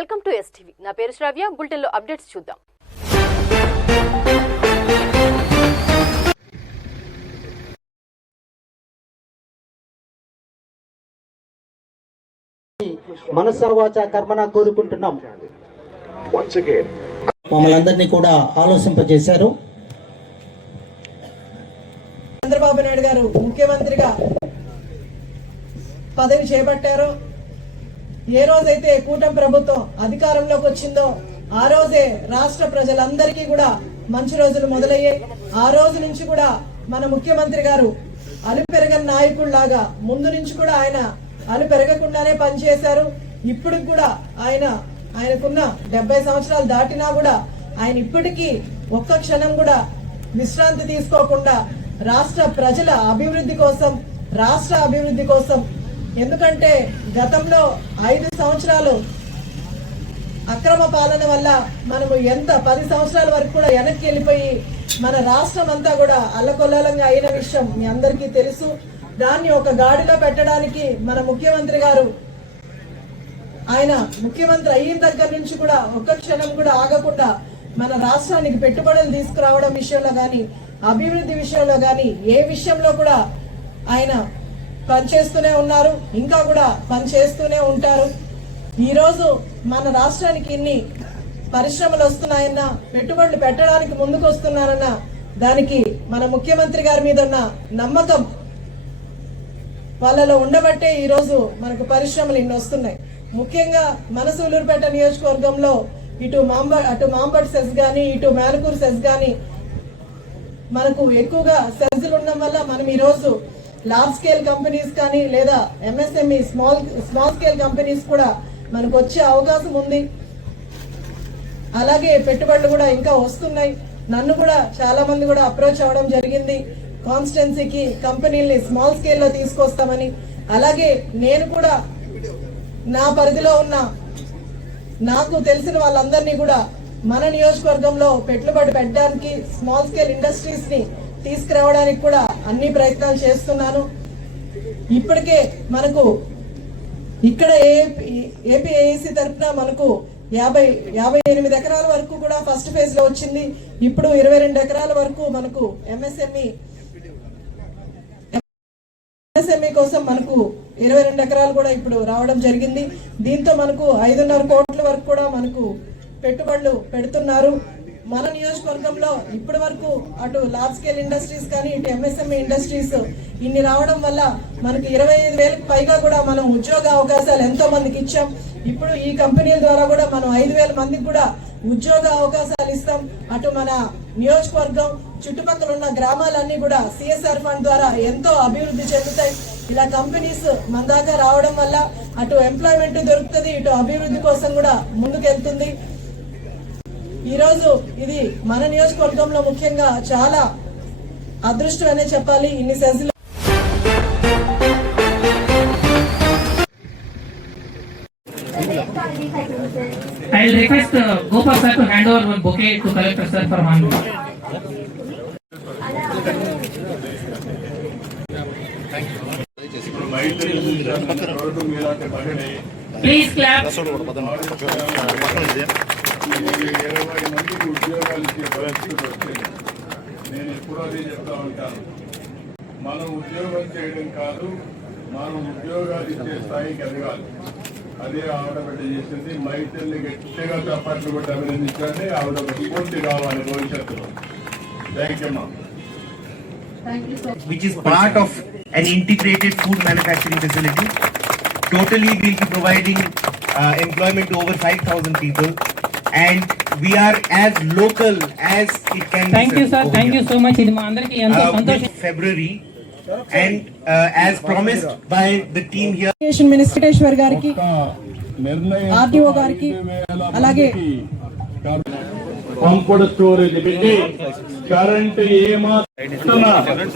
Welcome to STV నా పేరు శ్రావ్య బులెటిన్లో అప్డేట్స్ చూద్దాం. కర్మన కోరుకుంటున్నాం. Once again, మమ్మల్ని అందరినీ కూడా ఆలోచింపజేశారు. చంద్రబాబు నాయుడు గారు ముఖ్యమంత్రిగా పదవి చేపట్టారో. ఏ రోజైతే కూటమి ప్రభుత్వం అధికారంలోకి వచ్చిందో ఆ రోజే రాష్ట్ర ప్రజలందరికీ కూడా మంచి రోజులు మొదలయ్యాయి. ఆ రోజు నుంచి కూడా మన ముఖ్యమంత్రి గారు అలుపెరగని నాయకుడిలాగా ముందు నుంచి కూడా ఆయన అలుపెరగకుండానే పనిచేశారు. ఇప్పుడు కూడా ఆయన ఆయనకున్న డెబ్బై సంవత్సరాలు దాటినా కూడా ఆయన ఇప్పటికీ ఒక్క క్షణం కూడా విశ్రాంతి తీసుకోకుండా రాష్ట్ర ప్రజల అభివృద్ధి కోసం రాష్ట్ర అభివృద్ధి కోసం ఎందుకంటే గతంలో ఐదు సంవత్సరాలు అక్రమ పాలన వల్ల మనము ఎంత పది సంవత్సరాల వరకు కూడా వెనక్కి వెళ్ళిపోయి మన రాష్ట్రం అంతా కూడా అల్లకొల్లాలంగా అయిన విషయం మీ అందరికీ తెలుసు. దాన్ని ఒక గాడిలో పెట్టడానికి మన ముఖ్యమంత్రి గారు ఆయన ముఖ్యమంత్రి అయిన దగ్గర నుంచి కూడా ఒక్క క్షణం కూడా ఆగకుండా మన రాష్ట్రానికి పెట్టుబడులు తీసుకురావడం విషయంలో కానీ అభివృద్ధి విషయంలో కానీ ఏ విషయంలో కూడా ఆయన పనిచేస్తూనే ఉన్నారు ఇంకా కూడా పనిచేస్తూనే ఉంటారు. ఈరోజు మన రాష్ట్రానికి ఇన్ని పరిశ్రమలు వస్తున్నాయన్న పెట్టుబడులు పెట్టడానికి ముందుకు వస్తున్నారన్న దానికి మన ముఖ్యమంత్రి గారి మీద ఉన్న నమ్మకం వాళ్ళలో ఉండబట్టే ఈరోజు మనకు పరిశ్రమలు ఇన్ని వస్తున్నాయి. ముఖ్యంగా మన సూలూరుపేట నియోజకవర్గంలో ఇటు మాంబ అటు మాంబట్ సెస్ గాని ఇటు మేనకూరు సెస్ గాని మనకు ఎక్కువగా సెజ్లు ఉండడం వల్ల మనం ఈరోజు లార్జ్ స్కేల్ కంపెనీస్ కానీ లేదా MSME small small scale companies కూడా మనకు వచ్చే అవకాశం ఉంది. అలాగే పెట్టుబడులు కూడా ఇంకా వస్తున్నాయి. నన్ను కూడా చాలా మంది కూడా అప్రోచ్ అవ్వడం జరిగింది. కాన్స్టెన్సీకి కంపెనీల్ని స్మాల్ స్కేల్లో తీసుకొస్తామని. అలాగే నేను కూడా నా పరిధిలో ఉన్న నాకు తెలిసిన వాళ్ళందరినీ కూడా మన నియోజకవర్గంలో పెట్టుబడి పెట్టడానికి స్మాల్ స్కేల్ ఇండస్ట్రీస్ని తీసుకురావడానికి కూడా అన్ని ప్రయత్నాలు చేస్తున్నాను. ఇప్పటికే మనకు ఇక్కడ ఏ ఏపీఏసీ తరఫున మనకు యాభై యాభై ఎనిమిది ఎకరాల వరకు కూడా ఫస్ట్ ఫేజ్లో వచ్చింది. ఇప్పుడు ఇరవై రెండు ఎకరాల వరకు మనకు ఎంఎస్ఎంఈ ఎంఎస్ఎంఈ కోసం మనకు ఇరవై రెండు ఎకరాలు కూడా ఇప్పుడు రావడం జరిగింది. దీంతో మనకు ఐదున్నర కోట్ల వరకు కూడా మనకు పెట్టుబడులు పెడుతున్నారు. మన నియోజకవర్గంలో ఇప్పటి వరకు అటు లార్జ్ స్కేల్ ఇండస్ట్రీస్ కానీ ఇటు ఎంఎస్ఎంఈ ఇండస్ట్రీస్ ఇన్ని రావడం వల్ల మనకి ఇరవై ఐదు వేలకు పైగా కూడా మనం ఉద్యోగ అవకాశాలు ఎంతో మందికి ఇచ్చాం. ఇప్పుడు ఈ కంపెనీల ద్వారా కూడా మనం ఐదు వేల మందికి కూడా ఉద్యోగ అవకాశాలు ఇస్తాం. అటు మన నియోజకవర్గం చుట్టుపక్కల ఉన్న గ్రామాలన్నీ కూడా సిఎస్ఆర్ ఫండ్ ద్వారా ఎంతో అభివృద్ధి చెందుతాయి. ఇలా కంపెనీస్ మన దాకా రావడం వల్ల అటు ఎంప్లాయ్మెంట్ దొరుకుతుంది ఇటు అభివృద్ధి కోసం కూడా ముందుకెళ్తుంది. ఈ రోజు ఇది మన నియోజకవర్గంలో ముఖ్యంగా చాలా అదృష్టం అనే చెప్పాలి. ఇన్ని సెన్సులు పరిస్థితి వచ్చింది నేను ఎప్పుడూ అదే చెప్తా ఉంటాను మనం ఉద్యోగం చేయడం కాదు మనం ఉద్యోగాలు ఇచ్చే స్థాయికి ఎదగాలి. అదే ఆవిడ బిడ్డ చేసింది. మైత్రిని గట్టిగా చప్పట్లు కూడా అభినందించండి. ఆవిడ స్ఫూర్తి కావాలి భవిష్యత్తులో. థ్యాంక్ యూ మా which is part of an integrated food manufacturing facility. Totally, we'll be providing uh, employment to over 5,000 people, and we are as local as it can be. Thank you sir over thank you here. So much ఇది మా అందరికి ఎంతో Uh, సంతోషం with February, and uh, as promised by the team here. Education మినిస్టరేశ్వర్ గారికి నిర్ణయం RTO గారికి అలాగే పంపుడు storage పెట్టి కరెంట్ ఏమాత్రం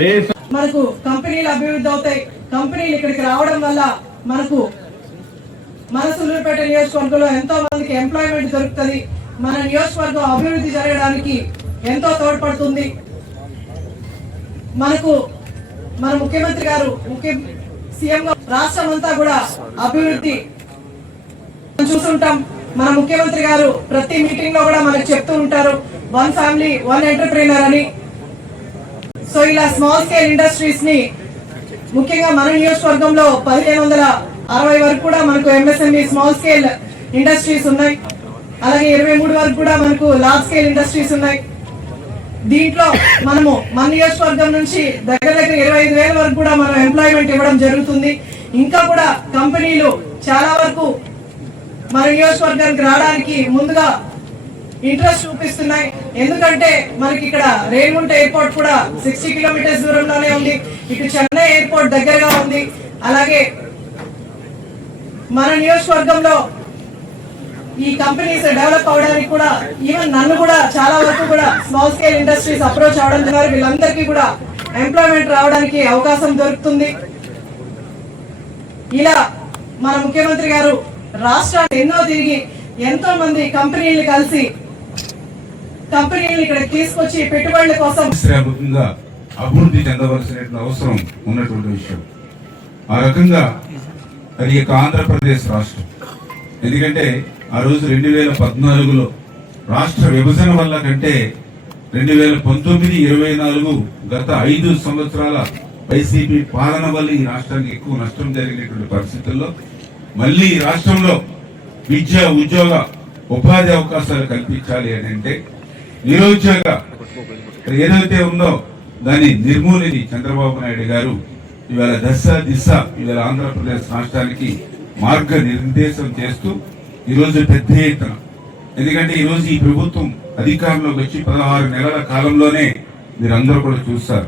దేశ మనకు కంపెనీలు అభివృద్ధి అవుతాయి కంపెనీలు ఇక్కడికి రావడం వల్ల మనకు మన సూలూరుపేట నియోజకవర్గంలో ఎంతో మందికి ఎంప్లాయ్మెంట్ దొరుకుతుంది. మన నియోజకవర్గం అభివృద్ధి జరగడానికి ఎంతో తోడ్పడుతుంది. మనకు మన ముఖ్యమంత్రి గారు ముఖ్య సీఎం రాష్ట్రం అంతా కూడా అభివృద్ధి చూస్తుంటాం. మన ముఖ్యమంత్రి గారు ప్రతి మీటింగ్లో కూడా మనకు చెప్తూ ఉంటారు. వన్ ఫ్యామిలీ వన్ ఎంటర్ప్రీనర్ అని. సో ఇలా స్మాల్ స్కేల్ ఇండస్ట్రీస్ని ముఖ్యంగా మన నియోజకవర్గంలో పదిహేను వందల అరవై వరకు కూడా మనకు ఎంఎస్ఎంఈ స్మాల్ స్కేల్ ఇండస్ట్రీస్ ఉన్నాయి. అలాగే ఇరవై మూడు వరకు కూడా మనకు లార్జ్ స్కేల్ ఇండస్ట్రీస్ ఉన్నాయి. దీంట్లో మనము మన నియోజకవర్గం నుంచి దగ్గర దగ్గర ఇరవై ఐదు వేల వరకు కూడా మనం ఎంప్లాయ్మెంట్ ఇవ్వడం జరుగుతుంది. ఇంకా కూడా కంపెనీలు చాలా వరకు మన నియోజకవర్గానికి రావడానికి ముందుగా ఇంట్రెస్ట్ చూపిస్తున్నాయి. ఎందుకంటే మనకి ఇక్కడ రేణుగుంట ఎయిర్పోర్ట్ కూడా సిక్స్టీ కిలోమీటర్స్ దూరంలోనే ఉంది. ఇటు చెన్నై ఎయిర్పోర్ట్ దగ్గరగా ఉంది. అలాగే మన నియోజకవర్గంలో ఈ కంపెనీస్ డెవలప్ అవడానికి కూడా ఈవెన్ నన్ను కూడా చాలా వరకు కూడా స్మాల్ స్కేల్ ఇండస్ట్రీస్ అప్రోచ్ అవడం ద్వారా వీళ్ళందరికీ కూడా ఎంప్లాయ్మెంట్ రావడానికి అవకాశం దొరుకుతుంది. ఇలా మన ముఖ్యమంత్రి గారు రాష్ట్రాన్ని ఎన్నో తిరిగి ఎంతో మంది కంపెనీలు కలిసి కంపెనీలు ఇక్కడ తీసుకొచ్చి పెట్టుబడుల కోసం శ్రామికంగా అభివృద్ధి చెందవలసిన అవసరం ఉన్నటువంటి విషయం. ఆ రకంగా అది యొక్క ఆంధ్రప్రదేశ్ రాష్ట్రం. ఎందుకంటే ఆ రోజు రెండు వేల పద్నాలుగులో రాష్ట్ర విభజన వల్ల కంటే రెండు వేల పంతొమ్మిది ఇరవై నాలుగు గత ఐదు సంవత్సరాల వైసీపీ పాలన వల్ల ఈ రాష్ట్రానికి ఎక్కువ నష్టం జరిగినటువంటి పరిస్థితుల్లో మళ్ళీ ఈ రాష్ట్రంలో విద్య ఉద్యోగ ఉపాధి అవకాశాలు కల్పించాలి అని అంటే నిరుద్యోగ ఏదైతే ఉందో దాని నిర్మూలిని చంద్రబాబు నాయుడు గారు ఇవాళ దశ దిశ ఇవాళ ఆంధ్రప్రదేశ్ రాష్ట్రానికి మార్గ నిర్దేశం చేస్తూ ఈరోజు పెద్ద ఎత్తున. ఎందుకంటే ఈరోజు ఈ ప్రభుత్వం అధికారంలోకి వచ్చి పదహారు నెలల కాలంలోనే మీరందరూ కూడా చూస్తారు.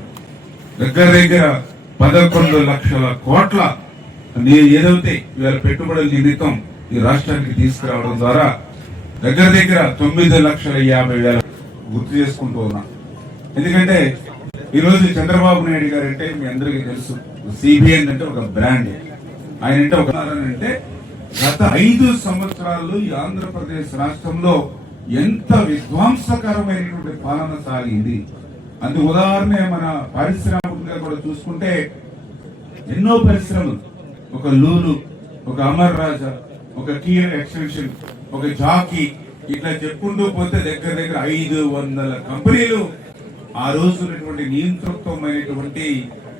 దగ్గర దగ్గర పదకొండు లక్షల కోట్ల ఏదైతే ఇవాళ పెట్టుబడుల నిమిత్తం ఈ రాష్ట్రానికి తీసుకురావడం ద్వారా దగ్గర దగ్గర తొమ్మిది లక్షల యాభై వేల గుర్తు చేసుకుంటూ ఉన్నా. ఎందుకంటే ఈరోజు చంద్రబాబు నాయుడు గారు అంటే మీ అందరికీ తెలుసు సిబిఎన్ అంటే ఒక బ్రాండ్. ఆయన అంటే ఒక అంటే గత ఐదు సంవత్సరాలు ఈ ఆంధ్రప్రదేశ్ రాష్ట్రంలో ఎంత విధ్వంసకరమైనటువంటి పాలన సాగింది. అందు ఉదాహరణ మన పారిశ్రామికంగా కూడా చూసుకుంటే ఎన్నో పరిశ్రమలు. ఒక లూలు ఒక అమర్ రాజా ఒక కియర్ ఎక్స్టెన్షన్ ఒక జాకీ ఇట్లా చెప్పుకుంటూ పోతే దగ్గర దగ్గర ఐదు వందల కంపెనీలు ఆ రోజు నియంతృత్వమైనటువంటి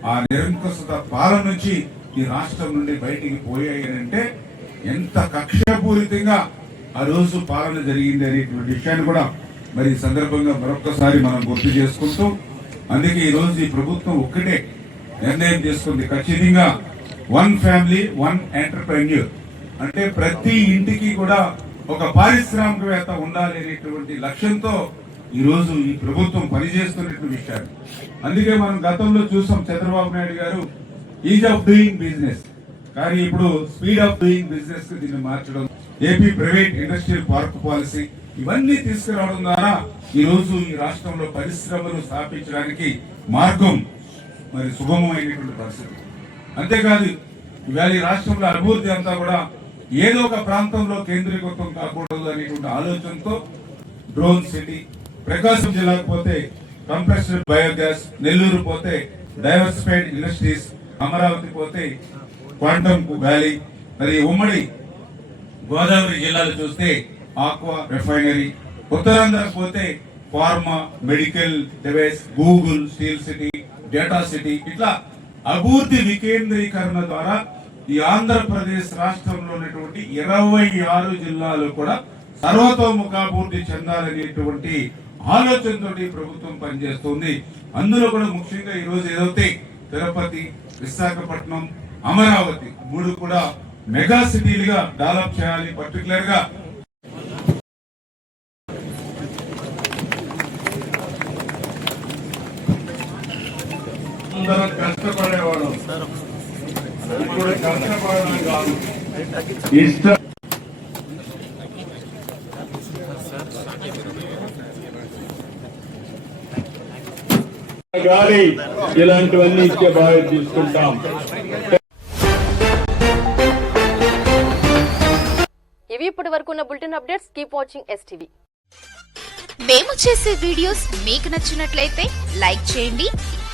ఆ నిరంకుశత పాలన నుంచి ఈ రాష్ట్రం నుండి బయటికి పోయాయి అంటే ఎంత కక్షపూరితంగా ఆ రోజు పాలన జరిగింది అనేటువంటి విషయాన్ని కూడా మరి సందర్భంగా మరొకసారి మనం గుర్తు చేసుకుంటూ అందుకే ఈరోజు ఈ ప్రభుత్వం ఒక్కటే నిర్ణయం తీసుకుంది ఖచ్చితంగా వన్ ఫ్యామిలీ వన్ ఎంటర్ప్రెన్యూర్. అంటే ప్రతి ఇంటికి కూడా ఒక పారిశ్రామికవేత్త ఉండాలి అనేటువంటి లక్ష్యంతో ఈరోజు ఈ ప్రభుత్వం పనిచేస్తున్నటువంటి విషయాలు. అందుకే మనం గతంలో చూసాం చంద్రబాబు నాయుడు గారు ఈజ్ ఆఫ్ డూయింగ్ బిజినెస్ కానీ ఇప్పుడు స్పీడ్ ఆఫ్ డూయింగ్ బిజినెస్ దీన్ని మార్చడం AP private industrial park policy ఇవన్నీ తీసుకురావడం ద్వారా ఈ రోజు ఈ రాష్ట్రంలో పరిశ్రమలు స్థాపించడానికి మార్గం మరి సుగమమైనటువంటి పరిస్థితి. అంతేకాదు ఇవాళ ఈ రాష్ట్రంలో అభివృద్ధి అంతా కూడా ఏదో ఒక ప్రాంతంలో కేంద్రీకృతం కాకూడదు అనేటువంటి ఆలోచనతో డ్రోన్ సిటీ ప్రకాశం జిల్లాకు పోతే కంప్రెస్డ్ బయోగ్యాస్ నెల్లూరు పోతే డైవర్సిఫైడ్ ఇండస్ట్రీస్ అమరావతి పోతే క్వాంటమ్ వ్యాలీ మరి ఉమ్మడి గోదావరి జిల్లాలు చూస్తే ఆక్వా రిఫైనరీ ఉత్తరాంధ్ర పోతే pharma medical device Google steel city data city ఇట్లా అభివృద్ధి వికేంద్రీకరణ ద్వారా ఈ ఆంధ్రప్రదేశ్ రాష్ట్రంలో ఉన్నటువంటి ఇరవై ఆరు జిల్లాలు కూడా సర్వతోముఖాభివృద్ధి చెందాలనేటువంటి ఆలోచనతో ప్రభుత్వం పనిచేస్తుంది. అందులో కూడా ముఖ్యంగా ఈరోజు ఏదైతే తిరుపతి విశాఖపట్నం అమరావతి మూడు కూడా మెగా సిటీలుగా డెవలప్ చేయాలి పర్టికులర్గా అందరం కష్టపడేవాడు ఇష్టం గాలి ఇలాంటివన్నీ ఇచ్చే బాధ్యత తీసుకుంటాం. ఇవి ఇప్పటి వరకు ఉన్న bulletin updates. Keep watching STV మేము చేసే వీడియోస్ మీకు నచ్చినట్లయితే లైక్ చేయండి